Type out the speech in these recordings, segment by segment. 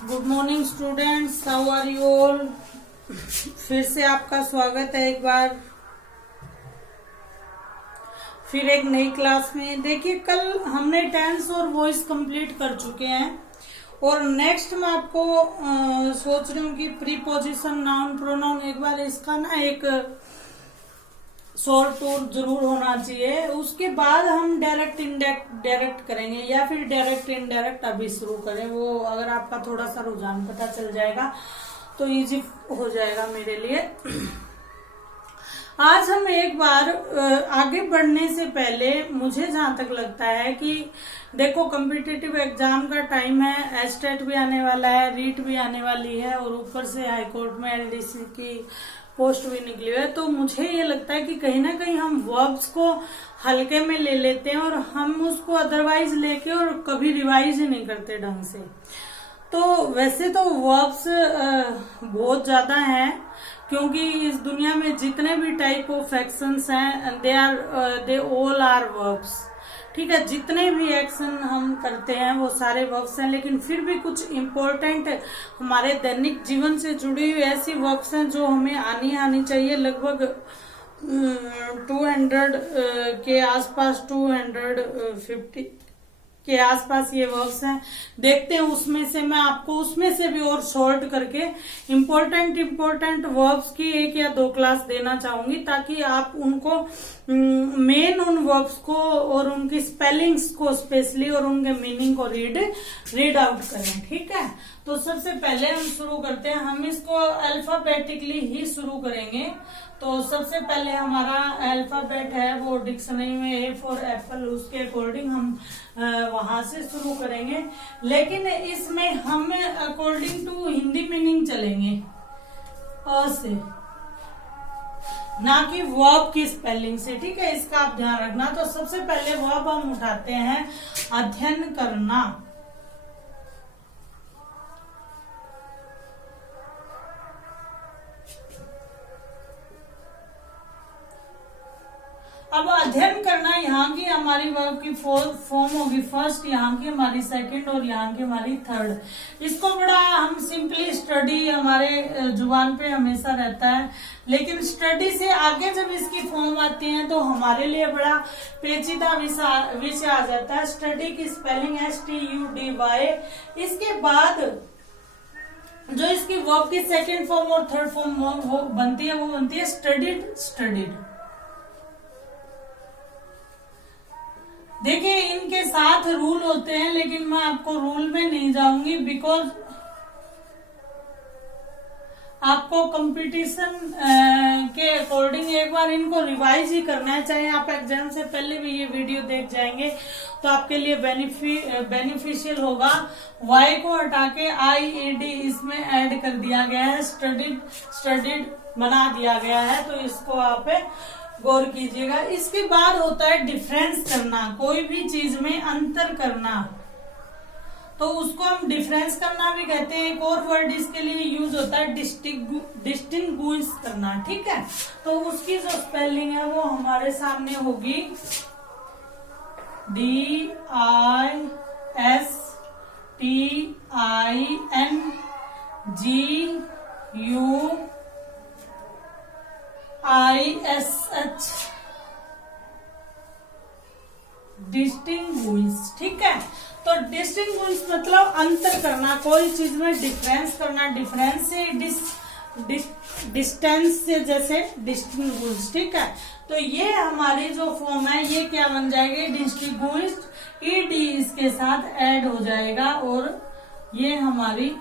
Good morning students, how are you all. फिर से आपका स्वागत है एक बार फिर एक नई क्लास में। देखिए, कल हमने टेंस और वॉइस कंप्लीट कर चुके हैं और नेक्स्ट मैं आपको सोच रही हूँ कि प्रीपोजिशन, नाउन, प्रोनाउन एक बार इसका ना एक शॉर्ट टूर जरूर होना चाहिए। उसके बाद हम डायरेक्ट डायरेक्ट करेंगे या फिर डायरेक्ट इनडायरेक्ट अभी शुरू करें। वो अगर आपका थोड़ा सा रुझान पता चल जाएगा तो इजी हो जाएगा मेरे लिए। आज हम एक बार आगे बढ़ने से पहले मुझे जहां तक लगता है कि देखो, कॉम्पिटिटिव एग्जाम का टाइम है, एस्टेट भी आने वाला है, रीट भी आने वाली है और ऊपर से हाई कोर्ट में एलडीसी की पोस्ट भी निकली है। तो मुझे ये लगता है कि कहीं ना कहीं हम वर्ब्स को हल्के में ले लेते हैं और हम उसको अदरवाइज लेके और कभी रिवाइज ही नहीं करते ढंग से। तो वैसे तो वर्ब्स बहुत ज्यादा हैं, क्योंकि इस दुनिया में जितने भी टाइप ऑफ एक्शंस हैं दे ऑल आर वर्ब्स। ठीक है, जितने भी एक्शन हम करते हैं वो सारे वर्ब्स हैं, लेकिन फिर भी कुछ इम्पोर्टेंट हमारे दैनिक जीवन से जुड़ी हुई ऐसी वर्ब्स हैं जो हमें आनी चाहिए। लगभग 200 के आसपास, 250 के आसपास ये वर्ब्स हैं। देखते हैं उसमें से मैं आपको उसमें से भी और सॉर्ट करके इम्पोर्टेंट वर्ब्स की एक या दो क्लास देना चाहूंगी, ताकि आप उनको मेन उन वर्ब्स को और उनकी स्पेलिंग्स को स्पेशली और उनके मीनिंग को रीड आउट करें। ठीक है, तो सबसे पहले हम शुरू करते हैं। हम इसको अल्फाबेटिकली ही शुरू करेंगे। तो सबसे पहले हमारा अल्फाबेट है वो डिक्शनरी में ए फॉर एप्पल, उसके अकॉर्डिंग हम वहां से शुरू करेंगे। लेकिन इसमें हम अकॉर्डिंग टू हिंदी मीनिंग चलेंगे, अ से, ना कि वर्ब की स्पेलिंग से। ठीक है, इसका आप ध्यान रखना। तो सबसे पहले वर्ब हम उठाते हैं अध्ययन करना। अब अध्ययन करना यहाँ की हमारी वर्ब की फॉर्म होगी फर्स्ट, यहाँ की हमारी सेकंड और यहाँ की हमारी थर्ड। इसको बड़ा हम सिंपली स्टडी हमारे जुबान पे हमेशा रहता है, लेकिन स्टडी से आगे जब इसकी फॉर्म आती है तो हमारे लिए बड़ा पेचीदा विषय आ जाता है। स्टडी की स्पेलिंग STUDY। इसके बाद जो इसकी वर्ब की सेकंड फॉर्म और थर्ड फॉर्म वो बनती है स्टडीड। देखिए, इनके साथ रूल होते हैं, लेकिन मैं आपको रूल में नहीं जाऊंगी, बिकॉज आपको कंपटीशन के अकॉर्डिंग एक बार इनको रिवाइज ही करना है। चाहे आप एग्जाम से पहले भी ये वीडियो देख जाएंगे तो आपके लिए बेनिफिशियल होगा। वाई को हटा के IED इसमें ऐड कर दिया गया है, स्टडीड बना दिया गया है, तो इसको आप गौर कीजिएगा। इसके बाद होता है डिफरेंस करना, कोई भी चीज में अंतर करना, तो उसको हम डिफरेंस करना भी कहते हैं। एक और वर्ड इसके लिए यूज होता है डिस्टिंग्विश करना। ठीक है, तो उसकी जो स्पेलिंग है वो हमारे सामने होगी DISTINGUISH, डिस्टिंग्विश। ठीक है, तो डिस्टिंग्विश मतलब अंतर करना, कोई चीज में डिफरेंस करना। डिफरेंस से डिस्टेंस से जैसे डिस्टिंग्विश। ठीक है, तो ये हमारी जो फॉर्म है ये क्या बन जाएगी, डिस्टिंग्विश्ड। ED इसके साथ ऐड हो जाएगा और ये हमारी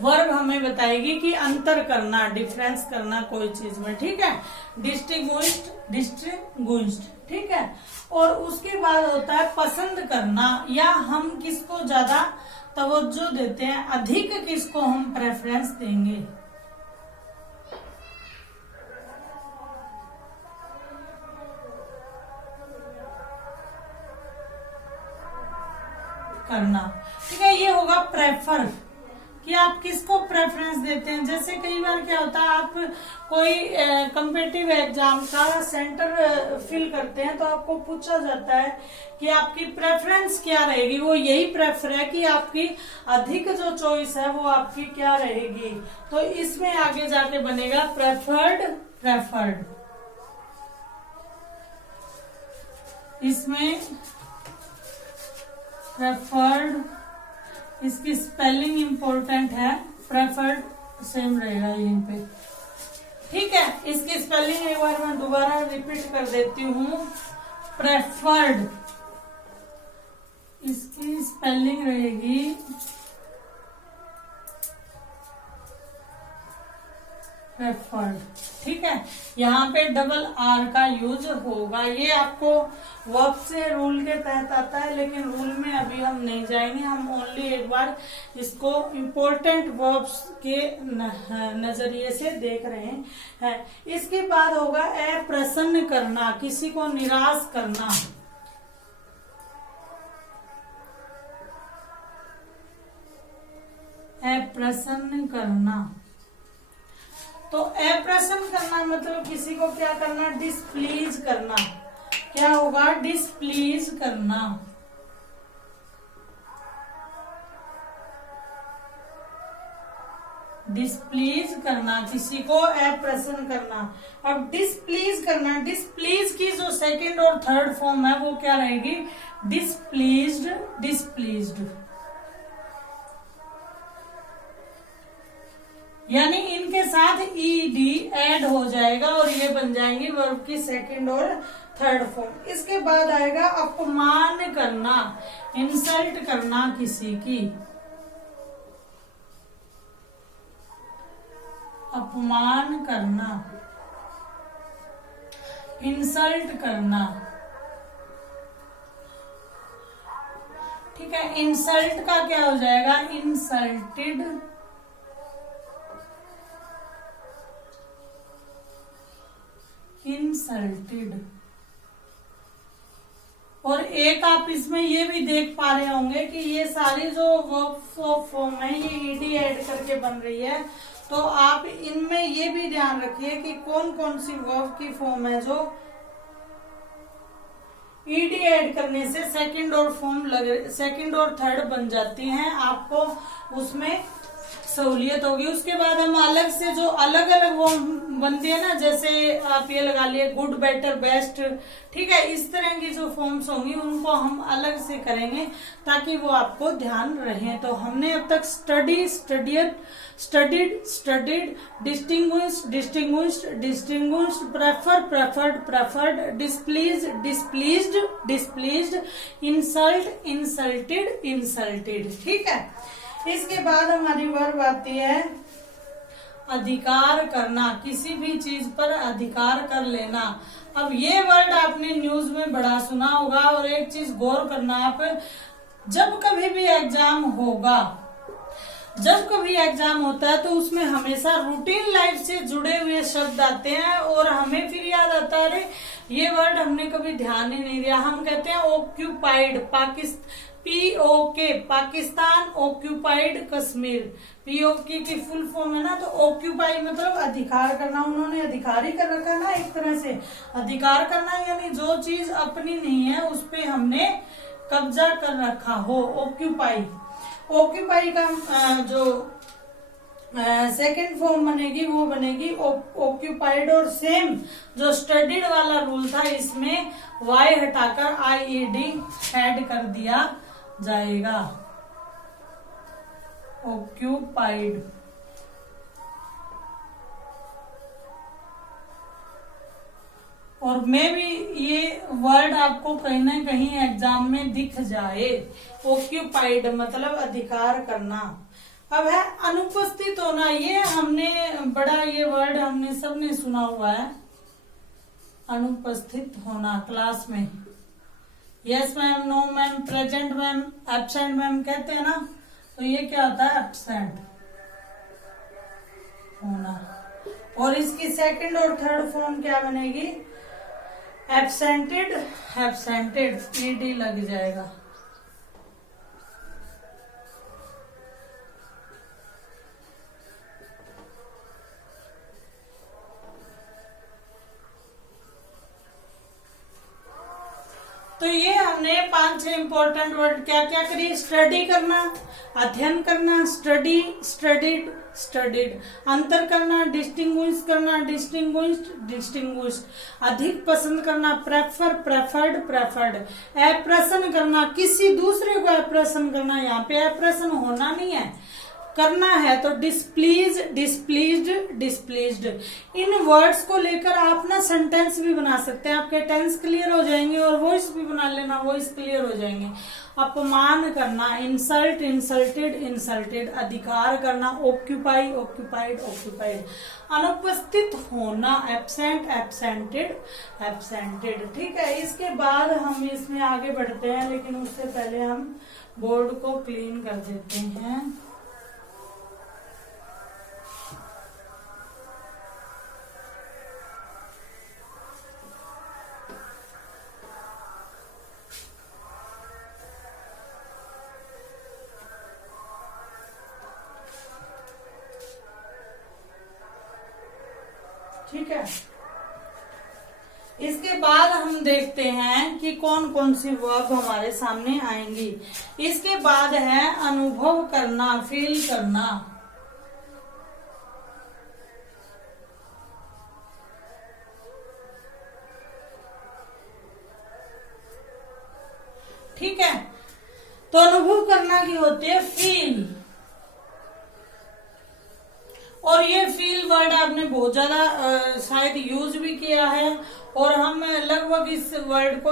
वर्ब हमें बताएगी कि अंतर करना, डिफरेंस करना कोई चीज में। ठीक है, डिस्टिंग्विश्ड। ठीक है, और उसके बाद होता है पसंद करना, या हम किसको ज्यादा तवज्जो देते हैं, अधिक किसको हम प्रेफरेंस देंगे। करना। ठीक है, ये होगा प्रेफर। कि आप किसको प्रेफरेंस देते हैं। जैसे कई बार क्या होता है, आप कोई कॉम्पिटिटिव एग्जाम का सेंटर फिल करते हैं तो आपको पूछा जाता है कि आपकी प्रेफरेंस क्या रहेगी। वो यही प्रेफर है कि आपकी अधिक जो चॉइस है वो आपकी क्या रहेगी। तो इसमें आगे जाके बनेगा प्रेफर्ड। इसमें प्रेफर्ड, इसकी स्पेलिंग इंपॉर्टेंट है, प्रेफर्ड सेम रहेगा यहीं पे, ठीक है। इसकी स्पेलिंग एक बार मैं दोबारा रिपीट कर देती हूँ, प्रेफर्ड, इसकी स्पेलिंग रहेगी प्रेफर्ड, ठीक है। यहाँ पे डबल आर का यूज होगा। ये आपको वर्ब से रूल के तहत आता है, लेकिन रूल में अभी हम नहीं जाएंगे। हम ओनली एक बार इसको इम्पोर्टेंट वर्ब्स के नजरिए से देख रहे हैं। इसके बाद होगा अप्रसन्न करना, किसी को निराश करना। अप्रसन्न करना, तो अप्रसन्न करना मतलब किसी को क्या करना, डिसप्लीज करना। क्या होगा, डिसप्लीज करना। डिसप्लीज करना, किसी को अप्रसन्न करना। अब डिसप्लीज करना, डिसप्लीज की जो सेकंड और थर्ड फॉर्म है वो क्या रहेगी, डिसप्लीज्ड, डिसप्लीज्ड। यानी इनके साथ ईडी ऐड हो जाएगा और ये बन जाएंगी वर्ब की सेकंड और थर्ड फॉर्म। इसके बाद आएगा अपमान करना, इंसल्ट करना किसी की। अपमान करना, इंसल्ट करना, ठीक है। इंसल्ट का क्या हो जाएगा, इंसल्टेड, इंसल्टेड। और एक आप इसमें ये भी देख पा रहे होंगे कि ये सारी जो वर्ब फॉर्म है ये ईडी ऐड करके बन रही है। तो आप इनमें ये भी ध्यान रखिए कि कौन कौन सी वर्ब की फॉर्म है जो ईडी ऐड करने से सेकंड और थर्ड बन जाती हैं। आपको उसमें सहूलियत होगी। उसके बाद हम अलग से जो अलग अलग वो बनती है ना, जैसे आप ये लगा लिए गुड, बेटर, बेस्ट, ठीक है। इस तरह की जो फॉर्म्स होंगी उनको हम अलग से करेंगे ताकि वो आपको ध्यान रहे। तो हमने अब तक studied, distinguished, preferred, displeased, insulted, ठीक है। इसके बाद हमारी वर्ब आती है अधिकार करना, किसी भी चीज पर अधिकार कर लेना। अब ये वर्ड आपने न्यूज में बड़ा सुना होगा। और एक चीज गौर करना, आप जब कभी भी एग्जाम होता है तो उसमें हमेशा रूटीन लाइफ से जुड़े हुए शब्द आते हैं और हमें फिर याद आता है अरे ये वर्ड हमने कभी ध्यान ही नहीं दिया। हम कहते हैं occupied, POK Pakistan, occupied Kashmir. POK की फुल फॉर्म है ना, तो ऑक्यूपाई मतलब अधिकार करना। उन्होंने अधिकार ही कर रखा ना, एक तरह से अधिकार करना यानी जो चीज अपनी नहीं है उस पे हमने कब्जा कर रखा हो, ऑक्यूपाई। ऑक्यूपाई का जो सेकंड फॉर्म बनेगी वो बनेगी ऑक्यूपाइड। और जो स्टडीड वाला रूल था इसमें वाई हटाकर IED ऐड कर दिया जाएगा, ऑक्यूपाइड। और मे भी ये वर्ड आपको कहीं ना कहीं एग्जाम में दिख जाए। ऑक्यूपाइड मतलब अधिकार करना। अब है अनुपस्थित होना। ये वर्ड हमने सबने सुना हुआ है, अनुपस्थित होना क्लास में। Yes ma'am, no ma'am, present ma'am, absent ma'am कहते हैं ना, तो ये क्या होता है, एब्सेंट होना। और इसकी सेकंड और थर्ड फॉर्म क्या बनेगी, एब्सेंटेड, ED लग जाएगा। हमने 5-6 इंपॉर्टेंट वर्ड क्या क्या करी, स्टडी करना, अध्ययन करना, स्टडी, स्टडीड, स्टडीड, अंतर करना, डिस्टिंग्विश करना, डिस्टिंग्विश्ड, डिस्टिंग्विश्ड, अधिक पसंद करना, प्रेफर, प्रेफर्ड, प्रेफर्ड, अप्रसन्न करना, किसी दूसरे को अप्रसन्न करना, यहाँ पे अप्रसन्न होना नहीं है, करना है तो डिस्प्लीज, डिस्प्लीज्ड, डिस्प्लीज्ड। इन वर्ड्स को लेकर आप ना सेंटेंस भी बना सकते हैं, आपके टेंस क्लियर हो जाएंगे और वॉइस भी बना लेना, वॉइस क्लियर हो जाएंगे। अपमान करना, इंसल्ट, इंसल्टेड, इंसल्टेड, अधिकार करना, ऑक्यूपाई, ऑक्यूपाइड, ऑक्यूपाइड, अनुपस्थित होना, एब्सेंट, एब्सेंटेड, एब्सेंटेड। ठीक है, इसके बाद हम इसमें आगे बढ़ते हैं, लेकिन उससे पहले हम बोर्ड को क्लीन कर देते हैं। ठीक है, इसके बाद हम देखते हैं कि कौन कौन सी वर्ब हमारे सामने आएंगी। इसके बाद है अनुभव करना, फील करना। ठीक है, तो अनुभव करना की होती है फील, और ये फील वर्ड आपने बहुत ज्यादा शायद यूज भी किया है, और हम लगभग इस वर्ड को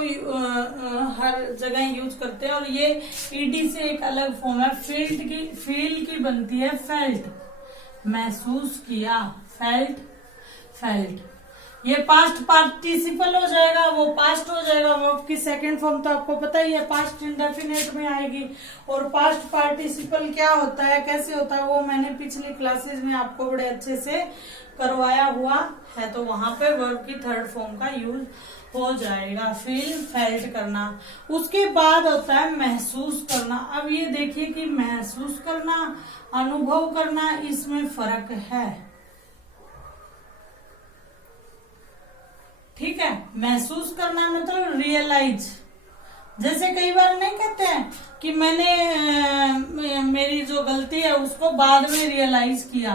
हर जगह यूज करते हैं। और ये ईडी से एक अलग फॉर्म है, फील की बनती है फेल्ट, महसूस किया, फेल्ट, फेल्ट। ये पास्ट पार्टिसिपल हो जाएगा, वो पास्ट हो जाएगा, वो की सेकंड फॉर्म तो आपको पता ही है, पास्ट इंडेफिनिट में आएगी। और पास्ट पार्टिसिपल क्या होता है, कैसे होता है, वो मैंने पिछली क्लासेस में आपको बड़े अच्छे से करवाया हुआ है, तो वहां पे वर्ब की थर्ड फॉर्म का यूज हो जाएगा, फील, फेल्ट करना। उसके बाद होता है महसूस करना। अब ये देखिए कि महसूस करना, अनुभव करना, इसमें फर्क है। ठीक है, महसूस करना मतलब रियलाइज, जैसे कई बार नहीं कहते हैं कि मैंने मेरी जो गलती है उसको बाद में रियलाइज किया।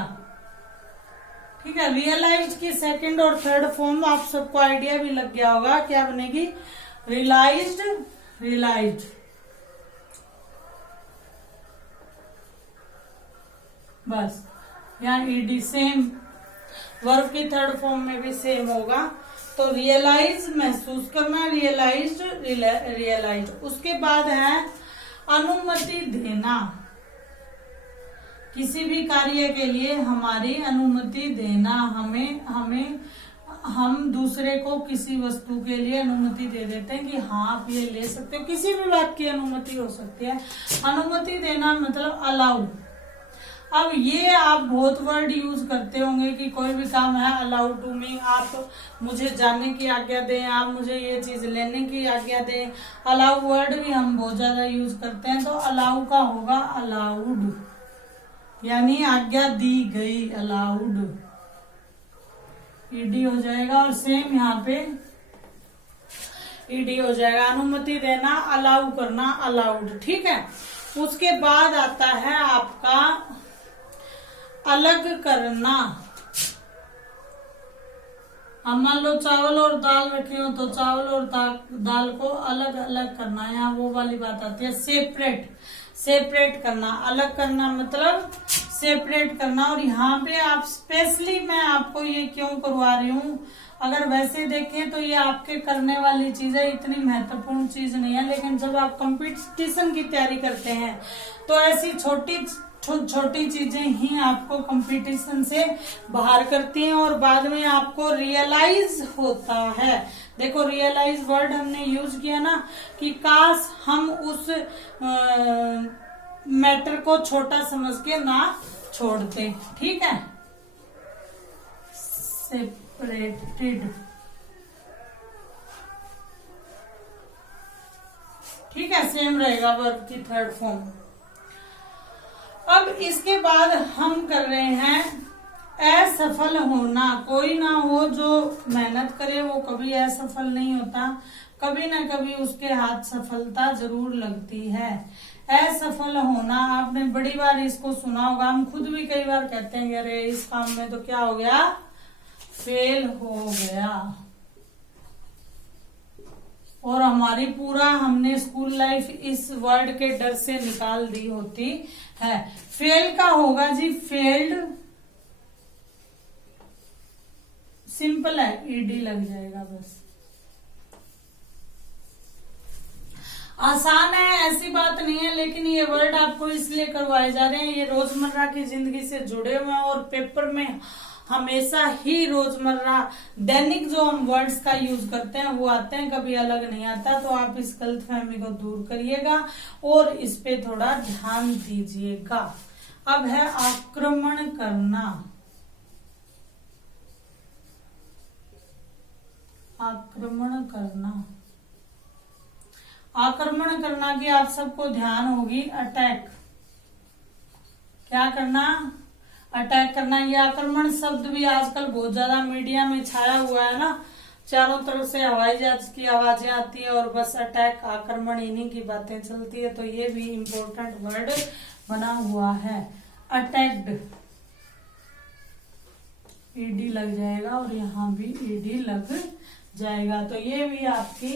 ठीक है, रियलाइज की सेकंड और थर्ड फॉर्म आप सबको आइडिया भी लग गया होगा, क्या बनेगी, रियलाइज्ड, रियलाइज्ड। बस, यहाँ ईडी सेम, वर्ब की थर्ड फॉर्म में भी सेम होगा। तो रियलाइज, महसूस करना, रियलाइज्ड, रियलाइज्ड। उसके बाद है अनुमति देना, किसी भी कार्य के लिए हमारी अनुमति देना, हम दूसरे को किसी वस्तु के लिए अनुमति दे देते हैं कि हाँ आप ये ले सकते हो, किसी भी बात की अनुमति हो सकती है। अनुमति देना मतलब अलाउ। अब ये आप बहुत वर्ड यूज करते होंगे कि कोई भी काम है, अलाउ टू मी, आप मुझे जाने की आज्ञा दें, आप मुझे ये चीज लेने की आज्ञा दें। अलाउ वर्ड भी हम बहुत ज्यादा यूज करते हैं, तो अलाउ का होगा अलाउड, यानी आज्ञा दी गई, अलाउड, ईडी हो जाएगा। और सेम यहाँ पे ईडी हो जाएगा, अनुमति देना, अलाउ करना, अलाउड। ठीक है, उसके बाद आता है आपका अलग करना। अब मान लो चावल और दाल रखे हो, तो चावल और दाल को अलग अलग करना, यहाँ वो वाली बात आती है सेपरेट, सेपरेट करना, अलग करना मतलब सेपरेट करना। और यहाँ पे आप स्पेशली मैं आपको ये क्यों करवा रही हूँ, अगर वैसे देखें तो ये आपके करने वाली चीज है, इतनी महत्वपूर्ण चीज नहीं है, लेकिन जब आप कंपटीशन की तैयारी करते हैं तो ऐसी छोटी छोटी चीजें ही आपको कंपटीशन से बाहर करती हैं, और बाद में आपको रियलाइज होता है। देखो रियलाइज वर्ड हमने यूज किया ना, कि काश हम उस मैटर को छोटा समझ के ना छोड़ते। ठीक है, सेपरेटेड। ठीक है, सेम रहेगा वर्ब की थर्ड फॉर्म। अब इसके बाद हम कर रहे हैं असफल होना। कोई ना हो जो मेहनत करे वो कभी असफल नहीं होता, कभी ना कभी उसके हाथ सफलता जरूर लगती है। असफल होना, आपने बड़ी बार इसको सुना होगा, हम खुद भी कई बार कहते हैं अरे इस काम में तो क्या हो गया, फेल हो गया। और हमारी पूरा हमने स्कूल लाइफ इस वर्ड के डर से निकाल दी होती है। फेल का होगा जी फेल्ड, सिंपल है, ईडी लग जाएगा बस। आसान है, ऐसी बात नहीं है, लेकिन ये वर्ड आपको इसलिए करवाए जा रहे हैं, ये रोजमर्रा की जिंदगी से जुड़े हुए हैं और पेपर में हमेशा ही रोजमर्रा दैनिक जो हम वर्ड्स का यूज करते हैं वो आते हैं, कभी अलग नहीं आता। तो आप इस गलतफहमी को दूर करिएगा और इस पे थोड़ा ध्यान दीजिएगा। अब है आक्रमण करना। आक्रमण करना, आक्रमण करना की आप सबको ध्यान होगी, अटैक। क्या करना, अटैक करना। ये आक्रमण शब्द भी आजकल बहुत ज्यादा मीडिया में छाया हुआ है ना, चारों तरफ से हवाई जहाज की आवाजें आती है और बस अटैक, आक्रमण, इन्हीं की बातें चलती है। तो ये भी इम्पोर्टेंट वर्ड बना हुआ है। अटैक्ड, ईडी लग जाएगा और यहाँ भी ईडी लग जाएगा। तो ये भी आपकी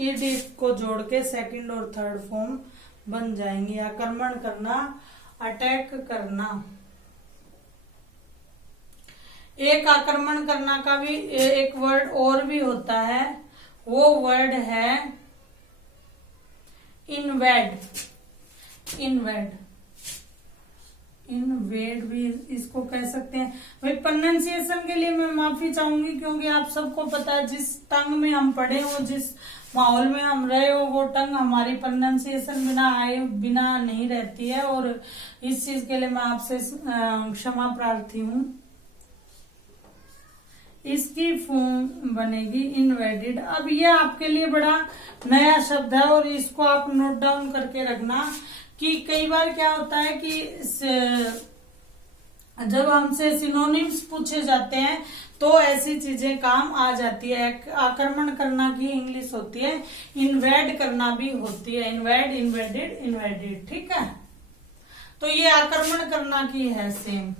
ईडी को जोड़ के सेकंड और थर्ड फॉर्म बन जाएंगे। आक्रमण करना, अटैक करना। एक आक्रमण करना का भी एक वर्ड और भी होता है, वो वर्ड है इन्वेड। इन्वेड, इन्वेड भी इसको कह सकते हैं। भाई प्रोनाउंसिएशन के लिए मैं माफी चाहूंगी, क्योंकि आप सबको पता है जिस टंग में हम पढ़े हो, जिस माहौल में हम रहे हो, वो टंग हमारी प्रोनाउंसिएशन बिना आए बिना नहीं रहती है, और इस चीज के लिए मैं आपसे क्षमा प्रार्थी हूँ। इसकी फॉर्म बनेगी इन्वेडेड। अब ये आपके लिए बड़ा नया शब्द है और इसको आप नोट डाउन करके रखना कि कई बार क्या होता है कि जब हमसे सिनोनिम्स पूछे जाते हैं तो ऐसी चीजें काम आ जाती है। आक्रमण करना की इंग्लिश होती है, इन्वेड करना भी होती है, इन्वेड, इन्वेडेड, इन्वेडेड, ठीक है। तो ये आक्रमण करना की है सेम,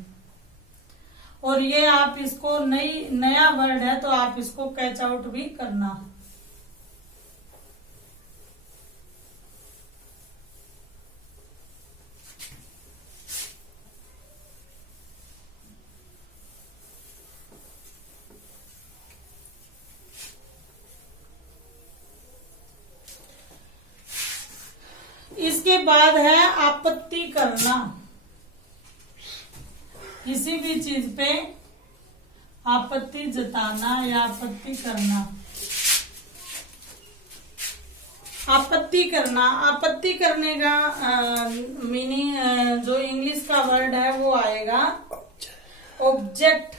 और ये आप इसको नया वर्ड है तो आप इसको कैच आउट भी करना। इसके बाद है आपत्ति करना। किसी भी चीज पे आपत्ति जताना या आपत्ति करना। आपत्ति करना, आपत्ति करने का मीनिंग जो इंग्लिश का वर्ड है वो आएगा ऑब्जेक्ट,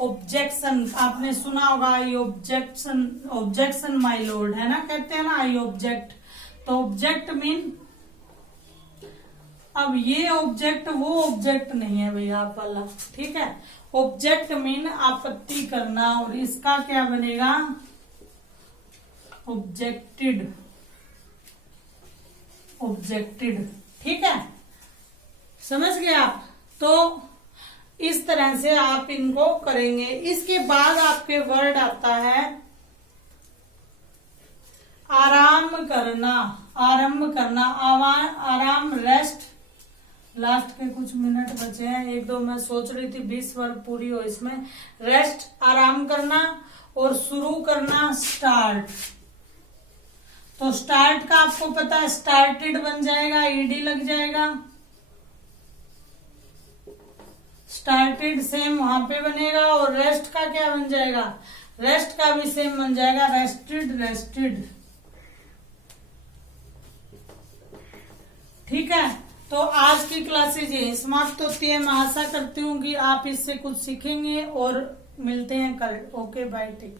ऑब्जेक्शन। आपने सुना होगा आई ऑब्जेक्शन, ऑब्जेक्शन माय लॉर्ड, है ना, कहते हैं ना आई ऑब्जेक्ट। तो ऑब्जेक्ट मीन, अब ये ऑब्जेक्ट वो ऑब्जेक्ट नहीं है भैया आप वाला, ठीक है। ऑब्जेक्ट मीन आपत्ति करना, और इसका क्या बनेगा, ऑब्जेक्टेड, ऑब्जेक्टेड, ठीक है, समझ गए आप। तो इस तरह से आप इनको करेंगे। इसके बाद आपके वर्ड आता है आराम करना, आरंभ करना, आराम, रेस्ट। लास्ट के कुछ मिनट बचे हैं, एक दो मैं सोच रही थी 20 वर्ड पूरी हो इसमें। रेस्ट, आराम करना, और शुरू करना, स्टार्ट। तो स्टार्ट का आपको पता है स्टार्टेड बन जाएगा, ईडी लग जाएगा। स्टार्टेड सेम वहां पे बनेगा, और रेस्ट का क्या बन जाएगा, रेस्ट का भी सेम बन जाएगा, रेस्टेड, रेस्टेड, ठीक है। तो आज की क्लासेज यही समाप्त होती है। मैं आशा करती हूँ कि आप इससे कुछ सीखेंगे, और मिलते हैं कल। Okay, bye, take.